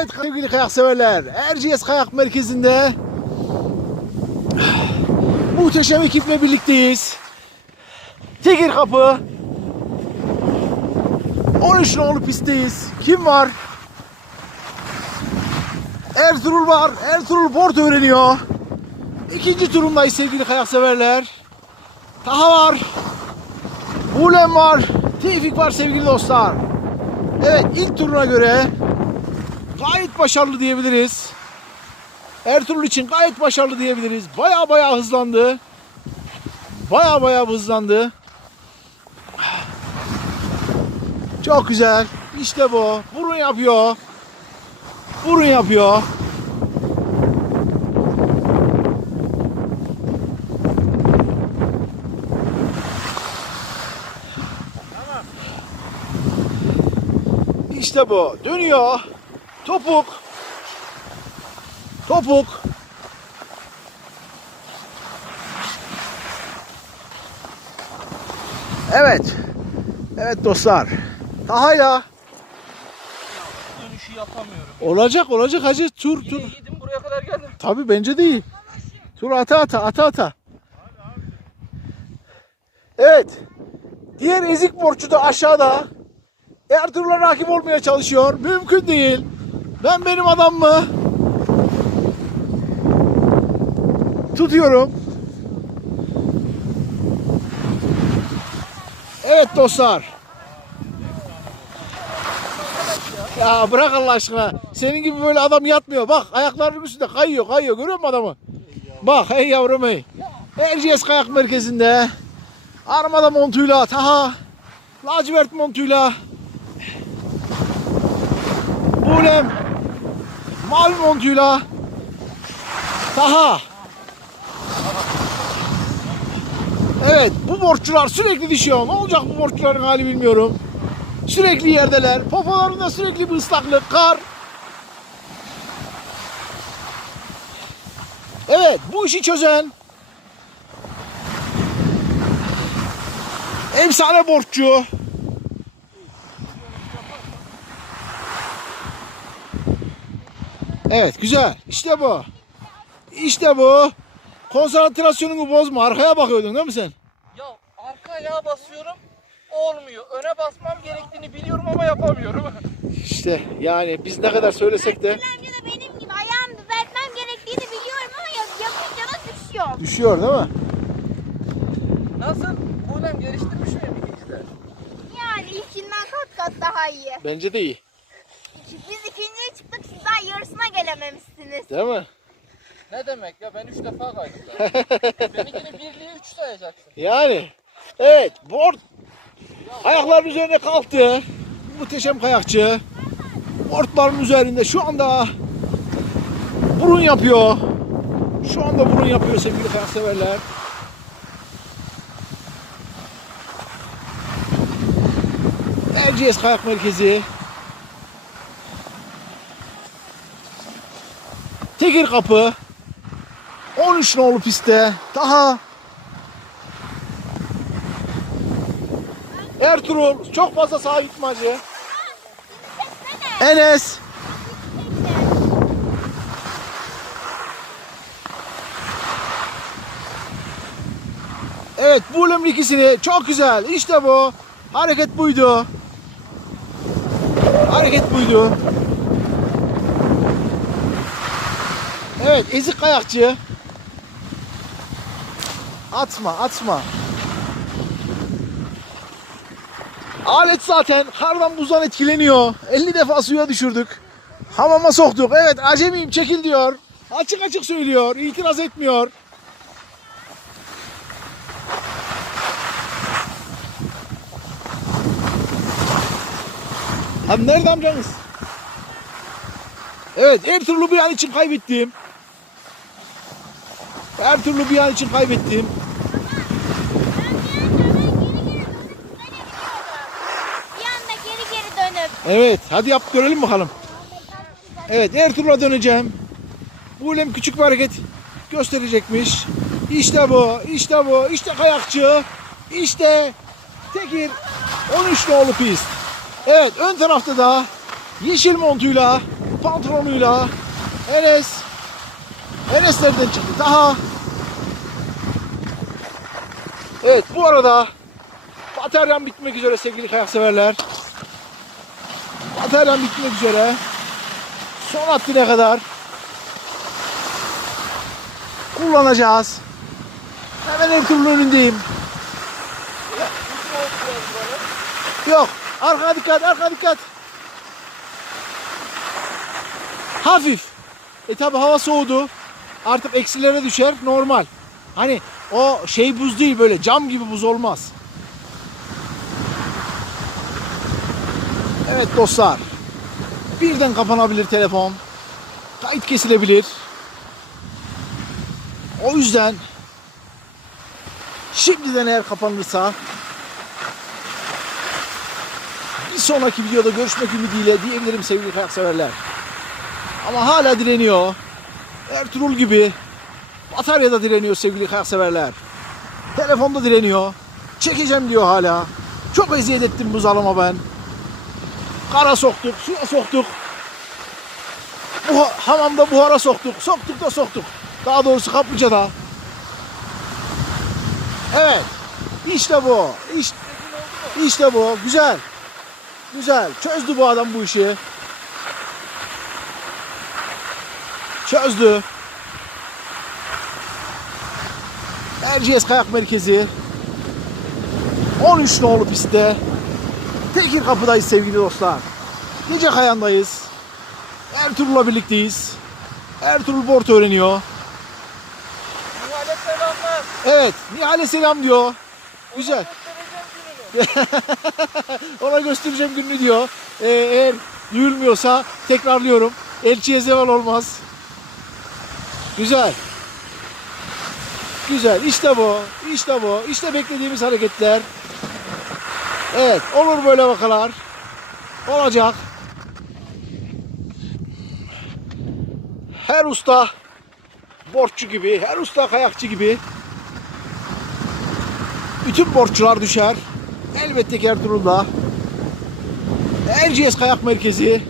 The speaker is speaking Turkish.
Evet sevgili kayak severler. Erciyes Kayak Merkezi'nde muhteşem ekiple birlikteyiz. Tigir Kapı 13 nolu pistteyiz. Kim var? Ertuğrul var. Ertuğrul board öğreniyor. İkinci turundayız sevgili kayak severler. Taha var. Bulem var. Tevfik var sevgili dostlar. Evet ilk turuna göre gayet başarılı diyebiliriz. Ertuğrul için gayet başarılı diyebiliriz. Baya baya hızlandı. Baya baya hızlandı. Çok güzel. İşte bu. Burun yapıyor. Burun yapıyor. İşte bu. Dönüyor. Topuk. Topuk. Evet. Evet dostlar. Tahayla. Dönüşü yapamıyorum. Olacak olacak hacı tur tur. Yedim buraya kadar geldim. Tabii bence değil. Tur ata ata ata ata. Evet. Diğer ezik borçlu da aşağıda. Ertuğrul'a rakip olmaya çalışıyor. Mümkün değil. Ben benim adam mı? Tutuyorum. Evet dostlar. Ya bırak Allah aşkına. Senin gibi böyle adam yatmıyor. Bak ayaklarının üstünde kayıyor kayıyor. Görüyor musun adamı? Bak hey yavrum hey. Erciyes Kayak Merkezi'nde. Armada montuyla Taha. Lacivert montuyla. Bulem. Mavi montuyla. Taha. Evet bu borçlular sürekli düşüyor. Ne olacak bu borçluların hali bilmiyorum. Sürekli yerdeler. Popolarında sürekli bir ıslaklık, kar. Evet, bu işi çözen efsane borççu. Evet, güzel. İşte bu. İşte bu. Konsantrasyonunu bozma. Arkaya bakıyordun değil mi sen? Ya arka ayağa basıyorum. Olmuyor. Öne basmam gerektiğini biliyorum ama yapamıyorum. İşte yani biz ne kadar söylesek de Amca da benim gibi ayağımı düzeltmem gerektiğini biliyorum ama yap, yapınca da düşüyor. düşüyor değil mi? Nasıl? Bulem geliştirmiş miyim ikincide? Yani ilkinden kat kat daha iyi. Bence de iyi. İki- Biz ikinciye çıktık siz daha yarısına gelememişsiniz. Değil mi? Ne demek ya ben üç defa kaydım zaten. Benimkini birliğe üç sayacaksın. Yani. Evet. Board ayakların üzerine kalktı. Muhteşem kayakçı. Boardların üzerinde şu anda burun yapıyor. Şu anda burun yapıyor sevgili kayak severler. Erciyes Kayak Merkezi. Tekir Kapı. 13 nolu pistte. Daha Ertuğrul çok fazla sağa gitme hacı. Enes. Evet bu ikisini çok güzel. İşte bu. Hareket buydu. Hareket buydu. Evet ezik kayakçı. Atma atma. Alet zaten kardan buzdan etkileniyor. 50 defa suya düşürdük. Hamama soktuk. Evet acemiyim çekil diyor. Açık açık söylüyor. İtiraz etmiyor. Abi nerede amcanız? Evet Ertuğrul'u bir an için kaybettim. Ertuğrul'u bir an için kaybettim. Evet hadi yap görelim bakalım. Evet Ertuğrul'a döneceğim. Bulem küçük bir hareket gösterecekmiş. İşte bu, işte bu, işte kayakçı, işte Tekir 13 nolu pist. Evet ön tarafta da yeşil montuyla pantolonuyla Enes Enes nereden çıktı? Daha Evet bu arada bataryam bitmek üzere sevgili kayak severler. Bataryam bitmek üzere. Son haddine kadar kullanacağız. Hemen Ertuğrul'un önündeyim. Yok. Arkana dikkat, arkana dikkat. Hafif. E tabi hava soğudu. Artık eksilere düşer. Normal. Hani o şey buz değil böyle cam gibi buz olmaz. Evet dostlar. Birden kapanabilir telefon. Kayıt kesilebilir. O yüzden şimdiden eğer kapanırsa bir sonraki videoda görüşmek ümidiyle diyebilirim sevgili kayak severler. Ama hala direniyor. Ertuğrul gibi bataryada direniyor sevgili kayak severler. Telefonda direniyor. Çekeceğim diyor hala. Çok eziyet ettim bu zalıma ben. Kara soktuk, suya soktuk. Bu hamamda buhara soktuk. Soktuk da soktuk. Daha doğrusu kaplıcada. Evet. İşte bu. İşte, işte bu. Güzel. Güzel. Çözdü bu adam bu işi. Çözdü. Erciyes Kayak Merkezi 13 nolu pistte Tekir kapıdayız sevgili dostlar. Gece kayandayız. Ertuğrul'la birlikteyiz. Ertuğrul Bort öğreniyor. Nihal'e selamlar. Evet, Nihal'e selam diyor. Güzel. Ona göstereceğim gününü diyor. Ee, eğer duyulmuyorsa tekrarlıyorum. Elçiye zeval olmaz. Güzel. Güzel. İşte bu. İşte bu. İşte beklediğimiz hareketler. Evet. Olur böyle vakalar. Olacak. Her usta borççu gibi, her usta kayakçı gibi bütün borçlular düşer. Elbette ki Ertuğrul'da Erciyes Kayak Merkezi